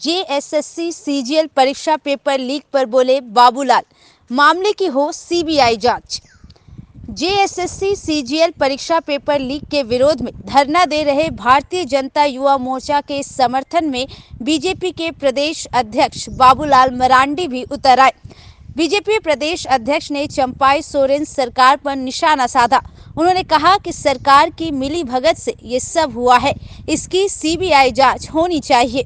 JSSC CGL परीक्षा paper leak पर बोले बाबूलाल, मामले की हो सीबीआई जांच। जेएसएससी सीजीएल परीक्षा पेपर लीक के विरोध में धरना दे रहे भारतीय जनता युवा मोर्चा के समर्थन में बीजेपी के प्रदेश अध्यक्ष बाबूलाल मरांडी भी उतर आए। बीजेपी प्रदेश अध्यक्ष ने चंपाई सोरेन सरकार पर निशाना साधा। उन्होंने कहा कि सरकार की मिली भगत से ये सब हुआ है, इसकी सीबीआई जांच होनी चाहिए।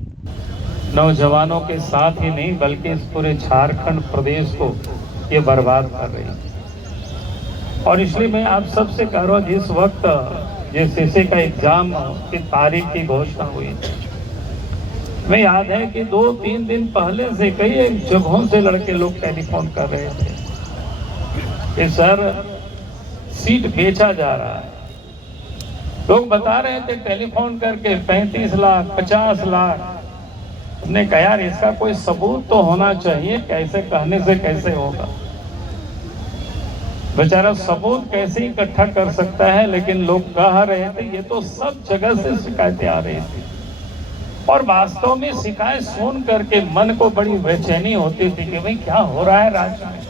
नौजवानों के साथ ही नहीं बल्कि इस पूरे झारखंड प्रदेश को ये बर्बाद कर रही है। और इसलिए मैं आप सबसे कह रहा हूँ, जिस वक्त जेएसएससी का एग्जाम की तारीख की घोषणा हुई, मैं याद है कि 2-3 दिन पहले से कई जगहों से लड़के लोग टेलीफोन कर रहे थे कि सर सीट बेचा जा रहा है। लोग बता रहे थे टेलीफोन करके 35 लाख 50 लाख। हमने कहा यार इसका कोई सबूत तो होना चाहिए, कैसे कहने से कैसे होगा। बेचारा सबूत कैसे इकट्ठा कर सकता है, लेकिन लोग कह रहे थे। ये तो सब जगह से शिकायतें आ रही थी और वास्तव में शिकायत सुन करके मन को बड़ी बेचैनी होती थी कि भाई क्या हो रहा है राज्य में।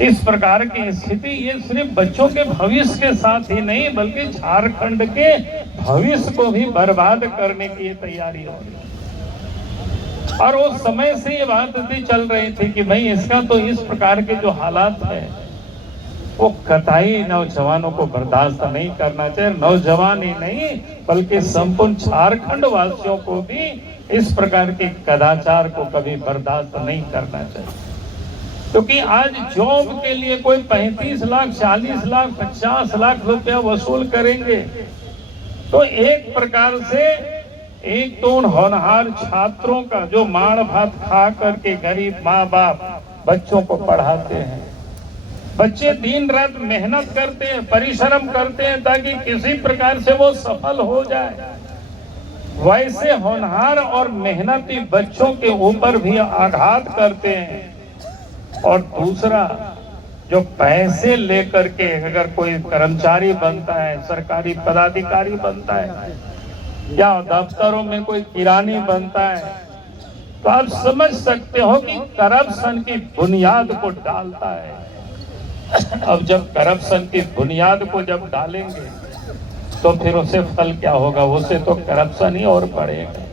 इस प्रकार की स्थिति ये सिर्फ बच्चों के भविष्य के साथ ही नहीं बल्कि झारखंड के भविष्य को भी बर्बाद करने की तैयारी हो रही है। और उस समय से ये बात भी चल रही थी कि भाई इसका तो इस प्रकार के जो हालात है वो कतई नौजवानों को बर्दाश्त नहीं करना चाहिए। नौजवान ही नहीं बल्कि संपूर्ण झारखंड वासियों को भी इस प्रकार के कदाचार को कभी बर्दाश्त नहीं करना चाहिए। क्योंकि आज जॉब के लिए कोई 35 लाख 40 लाख 50 लाख रुपया वसूल करेंगे तो एक प्रकार से एक तो उन होनहार छात्रों का जो माड़ भात खा करके गरीब माँ बाप बच्चों को पढ़ाते हैं, बच्चे दिन रात मेहनत करते हैं, परिश्रम करते हैं ताकि किसी प्रकार से वो सफल हो जाए, वैसे होनहार और मेहनती बच्चों के ऊपर भी आघात करते हैं। और दूसरा, जो पैसे लेकर के अगर कोई कर्मचारी बनता है, सरकारी पदाधिकारी बनता है या दफ्तरों में कोई किरानी बनता है, तो आप समझ सकते हो कि करप्शन की बुनियाद को डालता है। अब जब करप्शन की बुनियाद को जब डालेंगे तो फिर उसे फल क्या होगा, उसे तो करप्शन ही और बढ़ेगा।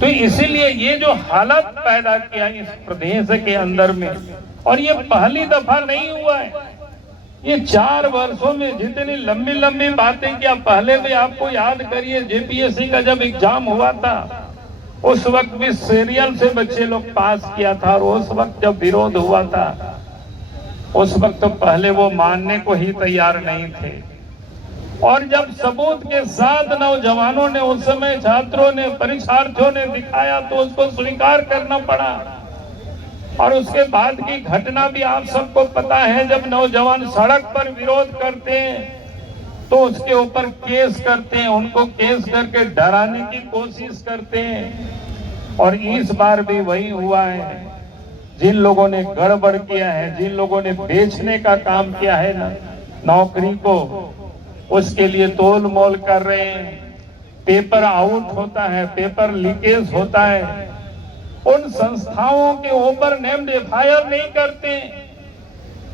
तो इसीलिए ये जो हालत पैदा किया इस प्रदेश के अंदर में, और ये पहली दफा नहीं हुआ है, ये 4 वर्षों में जितनी लंबी लंबी बातें किया। पहले भी आपको याद करिए जेपीएससी का जब एग्जाम हुआ था उस वक्त भी सीरियल से बच्चे लोग पास किया था, और उस वक्त जब विरोध हुआ था उस वक्त तो पहले वो मानने को ही तैयार नहीं थे। और जब सबूत के साथ नौजवानों ने उस समय छात्रों ने परीक्षार्थियों ने दिखाया तो उसको स्वीकार करना पड़ा। और उसके बाद की घटना भी आप सबको पता है, जब नौजवान सड़क पर विरोध करते हैं तो उसके ऊपर केस करते हैं, उनको केस करके डराने की कोशिश करते हैं। और इस बार भी वही हुआ है। जिन लोगों ने गड़बड़ किया है, जिन लोगों ने बेचने का काम किया है ना नौकरी को, उसके लिए तोल मोल कर रहे हैं। पेपर आउट होता है, पेपर लीकेज होता है, उन संस्थाओं के ऊपर नेम्ड एफआईआर नहीं करते।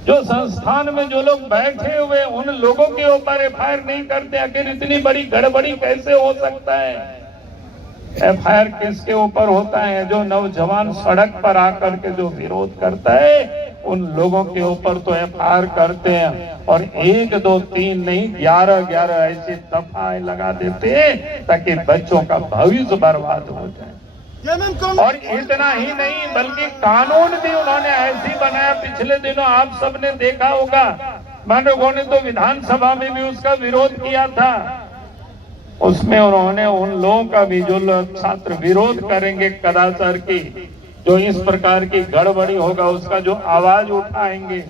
जो संस्थान में जो लोग बैठे हुए उन लोगों के ऊपर एफआईआर नहीं करते। आखिर इतनी बड़ी गड़बड़ी कैसे हो सकता है? एफआईआर किसके ऊपर होता है? जो नौजवान सड़क पर आकर के जो विरोध करता है उन लोगों के ऊपर तो एफआईआर करते हैं। और 1 2 3 नहीं 11 ऐसी दफाएं लगा देते हैं ताकि बच्चों का भविष्य बर्बाद हो जाए। और इतना ही नहीं बल्कि कानून भी उन्होंने ऐसी बनाया। पिछले दिनों आप सबने देखा होगा, मानवों ने तो विधानसभा में भी उसका विरोध किया था। उसमें उन्होंने उन लोगों का भी, जो लोग छात्र विरोध करेंगे कदाचार की, जो इस प्रकार की गड़बड़ी होगा उसका जो आवाज उठाएंगे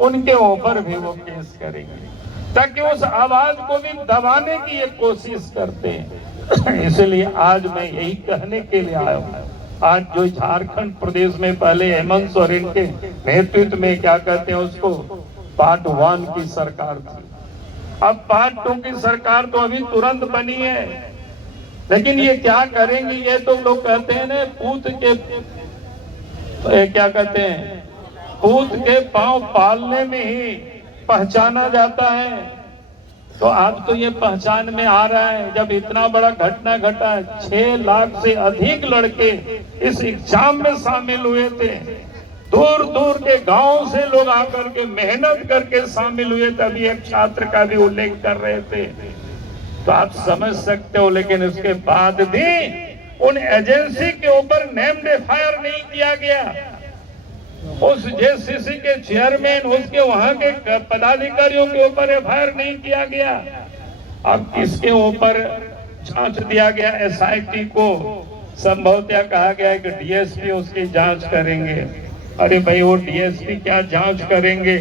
उनके ऊपर भी वो केस करेंगे, ताकि उस आवाज को भी दबाने की ये कोशिश करते हैं। इसलिए आज मैं यही कहने के लिए आया हूँ। आज जो झारखंड प्रदेश में पहले हेमंत सोरेन के नेतृत्व में क्या कहते हैं उसको पार्ट 1 की सरकार थी, अब पार्ट 2 की सरकार तो अभी तुरंत बनी है। लेकिन ये क्या करेंगे? ये तो लोग कहते हैं ना, पूत के क्या कहते हैं, पूत के पांव पालने में ही पहचाना जाता है। तो अब तो ये पहचान में आ रहा है, जब इतना बड़ा घटना घटा, 6 लाख से अधिक लड़के इस एग्जाम में शामिल हुए थे। दूर दूर के गांव से लोग आकर के मेहनत करके शामिल हुए थे। अभी एक छात्र का भी उल्लेख कर रहे थे, तो आप समझ सकते हो। लेकिन उसके बाद भी उन एजेंसी के ऊपर नेम्ड एफआईआर नहीं किया गया। उस जेसीसी के चेयरमैन, उसके वहां के पदाधिकारियों के ऊपर एफआईआर नहीं किया गया। अब किसके ऊपर जांच दिया गया? एसआईटी को संभवतः कहा गया है कि डीएसपी उसकी जांच करेंगे। अरे भाई, वो डीएसपी क्या जांच करेंगे?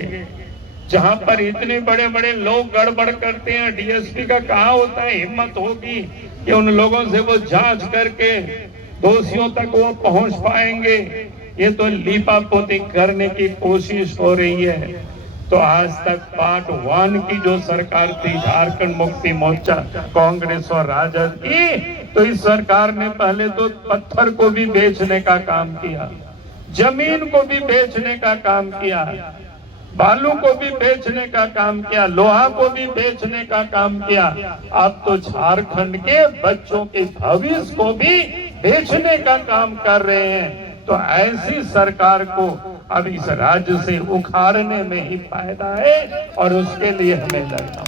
जहां पर इतने बड़े बड़े लोग गड़बड़ करते हैं, डीएसपी का कहाँ होता है हिम्मत होगी कि उन लोगों से वो जांच करके दोषियों तक वो पहुंच पाएंगे? ये तो लीपापोती करने की कोशिश हो रही है। तो आज तक पार्ट 1 की जो सरकार थी, झारखंड मुक्ति मोर्चा, कांग्रेस और राजद की, तो इस सरकार ने पहले तो पत्थर को भी बेचने का काम किया, जमीन को भी बेचने का काम किया, बालू को भी बेचने का काम किया, लोहा को भी बेचने का काम किया। अब तो झारखंड के बच्चों के भविष्य को भी बेचने का काम कर रहे हैं। तो ऐसी सरकार को अब इस राज्य से उखाड़ने में ही फायदा है और उसके लिए हमें लड़ना।